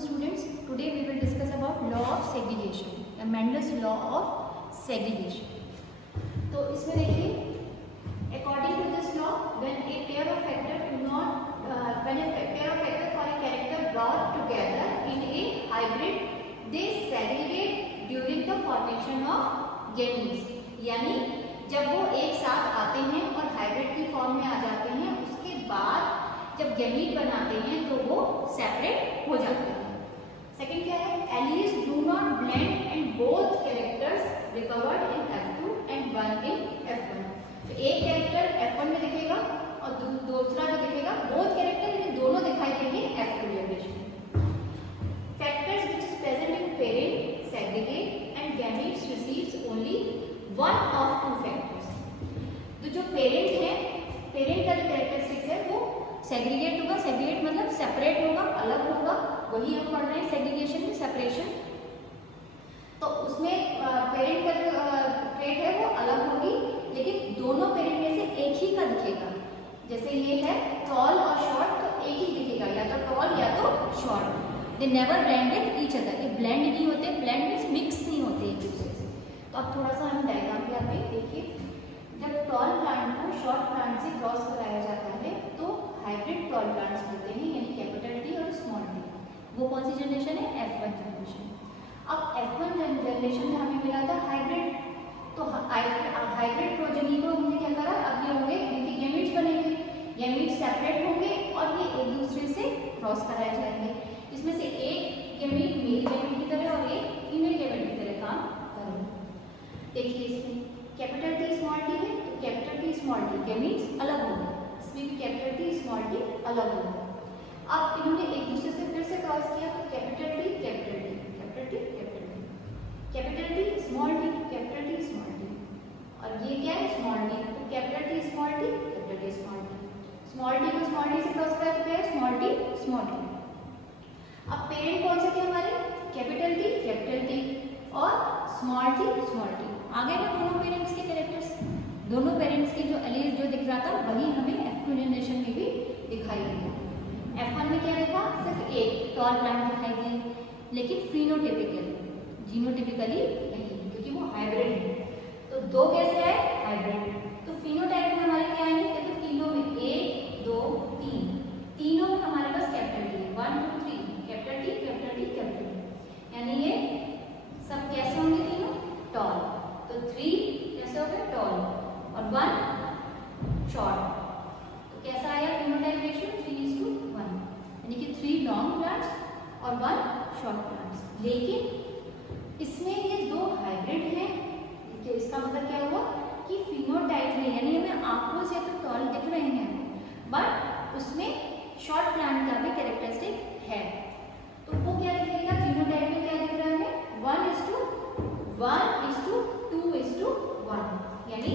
students, today we will discuss about law of segregation, Mendel's law of segregation. तो इसमें देखिए, according to this law, when a pair of factors for a character brought together in a hybrid, they segregate during the formation of gametes. यानी जब वो एक साथ आते हैं और हाइब्रिड की फॉर्म में आ जाते हैं, उसके बाद जब गैमीट बनाते हैं तो वो सेपरेट हो जाते हैं। सेकंड क्या है, Alice do not blend and both characters recovered in F2 and one in F1। तो एक कैरेक्टर F1 में दिखेगा और दूसरा जो दिखेगा, बोथ कैरेक्टर ये दोनों दिखाई देंगे F2 जनरेशन में। Factors which is present in parent segregate and gametes receives only one of two factors. तो जो पेरेंट है, पेरेंट का जो कैरेक्टरिस्टिक्स है वो सेग्रीगेट होगा, सेग्रीगेट मतलब सेपरेट होगा, अलग होगा, वही हम पढ़ रहे हैं सेग्रीगेशन में, सेपरेशन। तो उसमें पेरेंट का जो ट्रेट है वो अलग होगी, लेकिन दोनों पेरेंट में से एक ही का दिखेगा। जैसे ये है टॉल और शॉर्ट, तो एक ही दिखेगा, या तो टॉल या तो short. They never blend with each other, ये ब्लेंड नहीं होते, ब्लेंड मींस मिक्स नहीं होते एक दूसरे से। तो अब थोड़ा सा हम डायग्राम पे आते हैं, देखिए जब टॉल प्लांट को शॉर्ट प्लांट से क्रॉस कराया जाता है तो हाइब्रिड टॉल प्लांट्स मिलते हैं, यानी कैपिटल टी और स्मॉल टी। वो कौन सी जनरेशन है, F1 जनरेशन। अब F1 जनरेशन में हमें मिला था हाइब्रिड, तो हाइब्रिड प्रोजेनी को हमने क्या करा, अब ये होंगे, इनके गैमीट्स बनेंगे, गैमीट्स सेपरेट होंगे और ये एक दूसरे से क्रॉस कराए जाएंगे। इसमें से एक गैमीट मेल गैमीट की तरह और एक फीमेल गैमीट की तरह काम करेंगे। देखिए इसमें कैपिटल टी स्मॉल टी है, तो capital T small T gametes अलग होंगे, इसमें भी कैपिटल टी स्मॉल टी अलग होगा। अब इन्होंने एक दूसरे से फिर से क्रॉस किया, तो capital T capital T capital T capital T capital T small T capital T small T, और ये क्या है स्मॉल टी, तो capital T small T capital T small T, small T को स्मॉल टी से cross किया तो क्या है स्मॉल टी स्मॉल टी। अब पेरेंट कौन से थे हमारे, कैपिटल टी और स्मॉल टी स्मॉल टी। आगे ना दोनों पेरेंट्स के कैरेक्टर्स, दोनों पेरेंट्स के जो एलीज जो दिख रहा था वही हमें F2 जनरेशन में भी दिखाई दिया। F1 में क्या देखा, सिर्फ एक टॉल प्लांट दिखाई दिए, लेकिन फिनोटिपिकली, जीनोटिपिकली नहीं, क्योंकि वो हाइब्रिड है। तो दो कैसे आए, हाइब्रिड। तो फिनोटाइप में हमारे क्या आएंगे, देखो तीनों में 1 2 3, तीनों में हमारे पास कैपिटल टी है, 1 2 3 capital T capital T capital T, यानी ये सब कैसे होंगे तीनों, टॉल। तो 3 कैसे हो गए, टॉल, और 1 शॉर्ट। तो कैसा आया फिनोटाइप रेशियो, 3:1, यानी कि 3 लॉन्ग प्लांट्स और 1 शॉर्ट प्लांट्स। लेकिन इसमें ये दो हाइब्रिड हैं, तो इसका मतलब क्या हुआ कि फिनोटाइप में, यानी हमें आंखों से तो टॉल दिख रहे हैं, बट उसमें शॉर्ट प्लांट का भी कैरेक्टरिस्टिक है। तो वो क्या दिखेगा, फिनोटाइप में क्या दिख रहा है, 1:1:2:1, यानी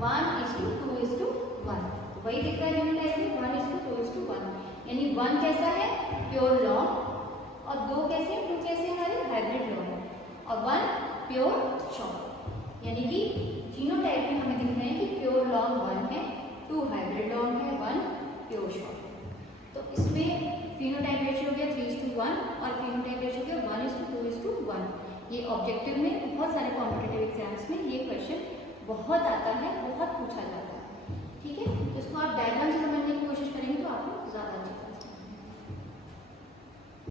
1:2:1, वही दिख रहा है फिनोटाइप में, 1:2:1, यानी 1 कैसा है, प्योर लॉन्ग, और 2 कैसे हैं, 2 कैसे हमारे हाइब्रिड लॉन्ग, और 1 प्योर शॉर्ट। यानी कि जीनोटाइप में हमें दिख रहे हैं कि प्योर लॉन्ग 1 है, 2 हाइब्रिड लॉन्ग है, 1 प्योर शॉर्ट। तो इसमें फिनोटाइप रेशियो हो गया 3:1 और फिनोटाइप रेशियो हो गया 1:2:1। ये ऑब्जेक्टिव में बहुत सारे कॉम्पिटिटिव एग्जाम्स में ये क्वेश्चन बहुत आता है, बहुत पूछा जाता है। ठीक है, तो इसको आप डायग्राम